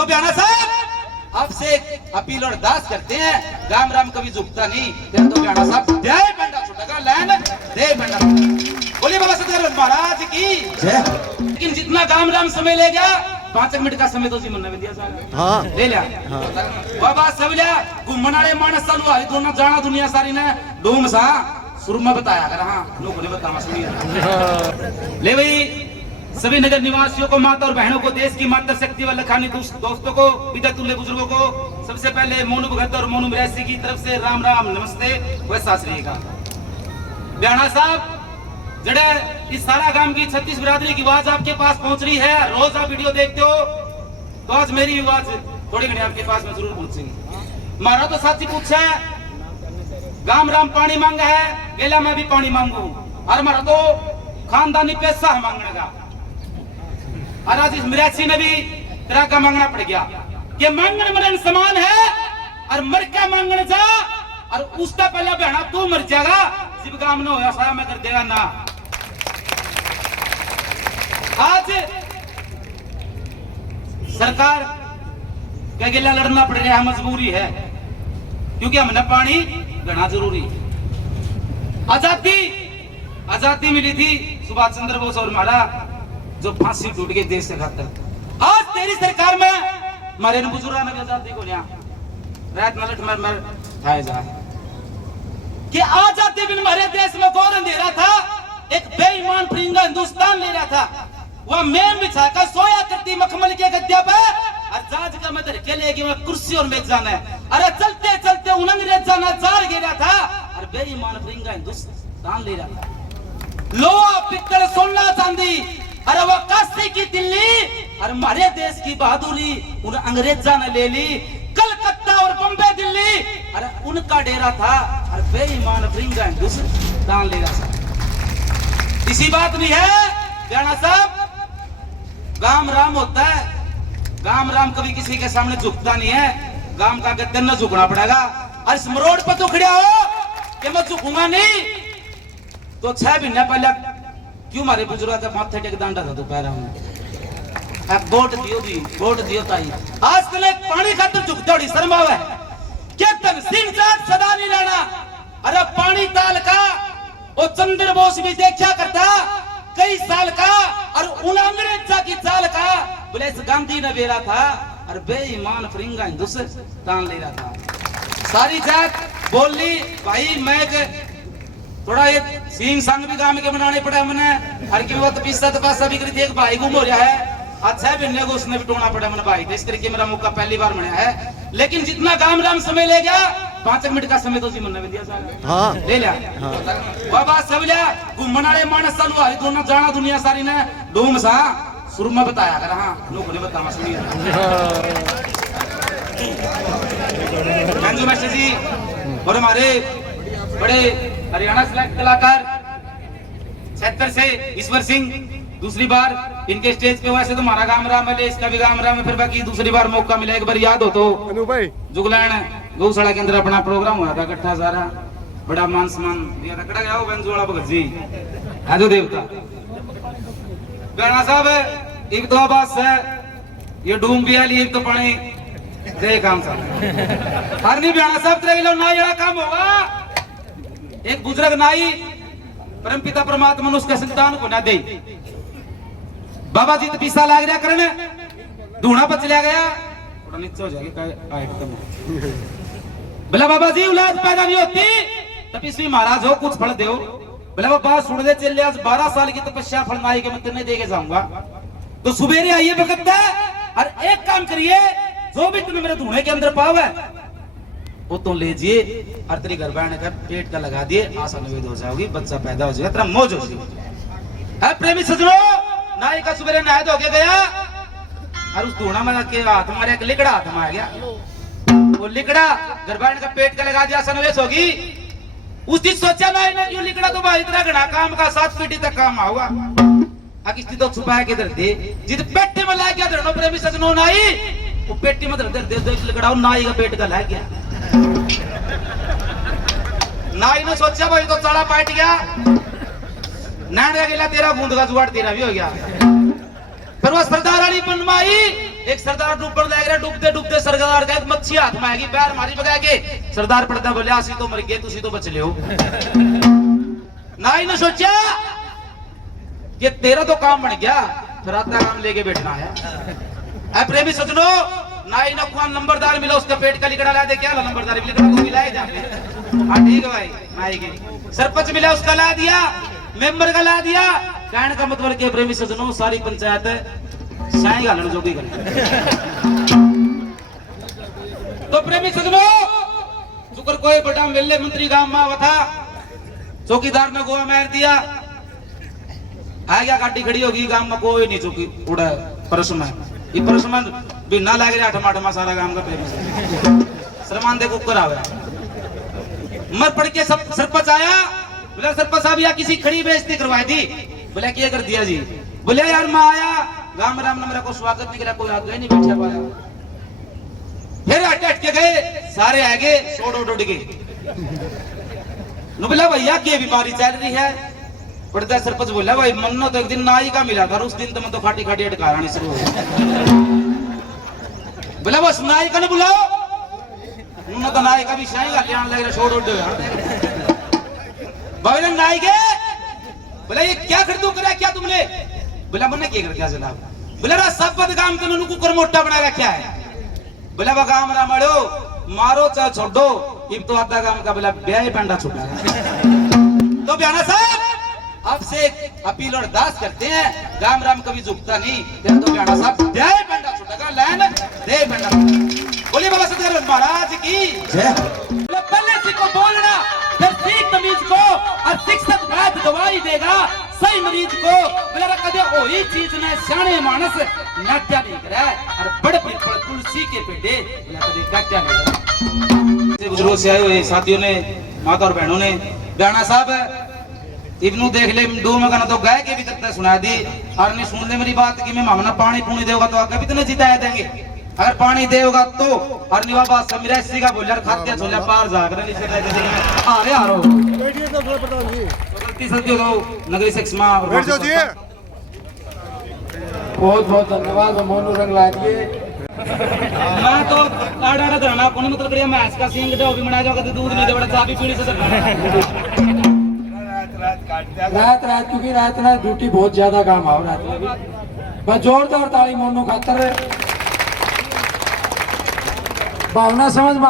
तो ब्याना साहब आपसे अपील और अरदास करते हैं, गाम राम कभी झुकता नहीं। तो ब्याना साहब जय बंडा छुटका लैन जय बंडा। बोलिए बाबा सतगुरु महाराज की जय। लेकिन जितना गाम राम समय ले गया 5 मिनट का समय तो जी मन दिया सारा हाँ ले लिया हाँ। बाबा सब लिया घूमने वाले मानस चालू आई दोनों जाना दुनिया सारी ने डूम सा शुरू में बताया कर हाँ लोगों ने बताया सुनिए ले भाई सभी नगर निवासियों को, माता और बहनों को, देश की मातृशक्ति व लखानी दोस्तों को, विद्या तुल्य बुजुर्गों को सबसे पहले मोनू भगत और मोनू मृषि की तरफ से राम राम नमस्ते व सत श्री अकाल। ब्याना साहब जड़े इस सारा गांव की 36 बिरादरी की आवाज आपके पास पहुंच रही है, रोज आप वीडियो देखते हो तो आज मेरी आवाज थोड़ी घड़ी आपके पास में जरूर पहुंचेगी। मारा तो साथी पूछा गाम राम पानी मांगा है, गेला मैं भी पानी मांगू और मारा तो खानदानी पैसा है मांगने का। और आज इस मृषि ने भी तरह का मांगना पड़ गया कि मांगने मरण समान है और मर क्या मांगने जा और उसका पहले बहना तू मर जाएगा शिव काम न होया साया मैं कर देगा ना। आज सरकार क्या गिला लड़ना पड़ रहा है, मजबूरी है क्योंकि हमने पानी गणा जरूरी। आजादी मिली थी सुभाष चंद्र बोस और हमारा जो फांसी टूट गई देश से खातर। आज तेरी सरकार में मारे बुजुर्गों ने आजादी को लिया रात नलट मर खाए जा कि आजादी बिन हमारे देश में कौन अंधेरा था, एक बेईमान फरिंगा हिंदुस्तान ले रहा था। वह मेम बिछाकर सोया करती मखमल के गद्दे पे और जाज का मदर के लिए कि मैं कुर्सी और मेज जाना है। अरे चलते चलते उन अंग्रेजा जार गिरा था और बेईमान फरिंगा हिंदुस्तान ले रहा था। लोहा पित्तल सोना चांदी अरे वो काशी की दिल्ली और हमारे देश की बहादुरी उन अंग्रेजा ने ले ली। कलकत्ता और बम्बे दिल्ली अरे उनका डेरा था और बेईमान फरिंगा हिंदुस्तान ले रहा था। इसी बात नहीं है ब्याना साहब, गाम राम होता है, गाम राम कभी किसी के सामने झुकता नहीं है, गाम का गद्दर न झुकना पड़ेगा। और इस मरोड़ पर तो खड़ा हो कि मैं झुकूंगा नहीं तो 6 महीने पहले क्यों मारे बुजुर्ग का माथे टेक दांडा था दोपहर में वोट दियो ताई। आज तक पानी खातर झुक दौड़ी शर्माव है क्या तन सिंह जात सदा नहीं रहना। अरे पानी ताल का वो चंद्र बोस भी देखा करता कई साल का और उन अंग्रेजा की चाल का बोले इस गांधी ने बेरा था और बेईमान फरिंगा हिंदुस्तान ले रहा था। सारी जात बोल ली भाई मैं थोड़ा ये सिंह संग भी गांव के बनाने पड़ा हमने हर की वक्त पिस्सा तपासा भी करी थी, एक भाई गुम हो रहा है अच्छा बिन्ने को उसने भी टोना पड़ा मैंने भाई। तो इस तरीके मेरा मौका पहली बार मिला है, लेकिन जितना गाम राम समय ले गया 5 मिनट का समय तो जी मन ने दिया सारा हाँ ले लिया हाँ। बाबा सब लिया घूमने वाले मानस चालू आई दोनों जाना दुनिया सारी ने डूम सा शुरू में बताया कर हाँ लोगों ने बताया सुनिए मास्टर जी और हमारे बड़े हरियाणा सेलेक्ट कलाकार क्षेत्र से ईश्वर सिंह दूसरी बार इनके स्टेज पे। वैसे तो हमारा गाम राम है, इसका भी गाम राम है, फिर बाकी दूसरी बार मौका मिला। एक बार याद हो तो जुगलैन गौशाला के अंदर अपना प्रोग्राम हुआ था इकट्ठा सारा, बड़ा मान सम्मान दिया था। कड़ा गया हो बेंजू वाला भगत जी आजो देवता गाना साहब एक दो बात है ये डूम भी है तो पानी जय काम साहब हर नहीं ब्याना साहब तेरे ना ये काम होगा। एक बुजुर्ग नाई परम पिता परमात्मा ने उसके संतान को ना दे बाबा जी तो पीसा लाग रहा करने धूना पर चला गया थोड़ा नीचे हो जाएगा बोला बाबा जी औलाद पैदा नहीं होती तपस्वी महाराज हो कुछ फल दो। बोला वो बात सुन दे चले आज 12 साल की तपस्या फल नाई के मैं तेने दे के जाऊंगा तो सुबेरे आइए वक्त है और एक काम करिए जो भी तुम्हें मेरे धूने के अंदर पाव है वो तो लीजिए और तेरी घर बैठने का पेट का लगा दिए आसान विध हो जाओगी, बच्चा पैदा हो जाएगा, तेरा मौज हो जाएगी। है प्रेमी सजनों नाई का सुबह नहा धो के गया और उस धूना में के हाथ मारे एक लिकड़ा हाथ में आ गया, वो लिकड़ा घर बैठने का पेट का लगा दिया आसान विध होगी। उस दिन सोचा नाई ने क्यों लिकड़ा तो भाई इतना घना काम का 7 पीढ़ी तक काम आऊगा किस्ती तो छुपाया के दे जिद पेटी में ला गया धरनो प्रेमी सजनों नाई वो पेटी में दे लिकड़ा नाई का पेट का ला गया। नाई ने सोचा भाई तो चढ़ा पाट गया नैन का गिला तेरा बूंद का जुगाड़ तेरा भी हो गया। पर वो सरदार वाली बनवाई एक सरदार डूबण लग रहा, डूबते डूबते सरदार का एक मच्छी हाथ में आएगी, पैर मारी बगा के सरदार पड़ता बोले आसी तो मर गए, तुसी तो बच लियो। नाई ने सोचा कि तेरा तो काम बन गया, फिर आता काम लेके बैठना है। ऐ प्रेमी सजनो, नाई ने कौन नंबरदार मिला, उसका पेट का लिकड़ा ला दे, क्या नंबरदार लिकड़ा तो मिलाए जाके। हाँ ठीक है भाई, नाई के सरपंच मिला, उसका ला दिया, मेंबर का ला दिया। कहने का मतलब के प्रेमी सजनो, सारी पंचायत शाही गालन जोगी करे। तो प्रेमी सजनो, शुक्र कोई बड़ा मिले मंत्री गांव में आवा था, चौकीदार ने गोवा मार दिया, आ गया गाड़ी खड़ी होगी, गांव में कोई नहीं चौकी उड़ा परस में, ये परस में बिना लग रहा ठमाठमा सारा गांव का प्रेमी शर्मान दे कुकर आवे। मर पड़ के सब सरपंच आया, बोला सरपंच साहब या किसी खड़ी बेइज्जती करवाई थी। बोला क्या कर दिया जी? बोले यार मैं आया, गांव राम ने मेरा को स्वागत नहीं करा, कोई आगे नहीं बैठा पाया। फिर हट हट के गए, सारे आ गए, सोड़ उड़ गए। बोला भैया क्या बीमारी चल रही है? पड़ता सरपंच बोला भाई मन्नो तो एक दिन नाई का मिला था, उस दिन तो मैं तो खाटी खाटी अटकारानी शुरू हो गई। बोला बस नाई का ना बुलाओ, उन्होंने तो नाई का भी शाही का लिया लग रहा, छोड़ उड़ भाई नाई के। बोला ये क्या कर दू करा, क्या तुमने? बोला मैंने क्या कर, क्या जनाब? बोला सब बदगाम तो उन्होंने कुकर मोटा बना रखा है। बोला बगाम रा मारो मारो चाहे छोड़ो, इब तो आधा गांव का बोला ब्याह पेंडा छुटा है। तो ब्याना साहब आपसे अपील और दास करते हैं, राम राम कभी झुकता नहीं, तो ब्याना साहब ब्याह पेंडा छुटेगा, लैन दे पेंडा। बोलिए बाबा सतगुरु महाराज की जय। पहले सीखो बोलना, फिर सीख तमीज को, और शिक्षक वैद्य दवाई देगा सही मरीज को। बोला कदे वही चीज ने सियाने मानस नाट्या नहीं करे, और बड़ पीपल तुलसी के पेड़े बोला कदे काट्या नहीं करे। बुजुर्गों से आए हुए साथियों ने, माता और बहनों ने, ब्याना साहब इब्नू देख ले, दो में गाना तो गाय के भी करता सुना दी, और नहीं सुन ले मेरी बात कि मैं मामना पानी पूनी देगा तो आगे भी तो नहीं जिताया देंगे, अगर पानी देगा तो। और निवा बात समीरा इसी का बोलिया खाते छोले पार जाकर नहीं फिर रहे आ रहे आ रहो गलती सल्ती हो नगरी से क्षमा। बहुत बहुत धन्यवाद, मोनू रंग ला दिए। मैं तो आड़ा धरना कौन मतलब करिया, मैं इसका सींग दे भी मना जाओगे, दूध नहीं दे बड़ा चाबी पीड़ी से रात रात क्योंकि रात ना ड्यूटी बहुत ज्यादा काम आओ रात में भी। बस जोरदार ताली मोनू खातर, भावना समझ में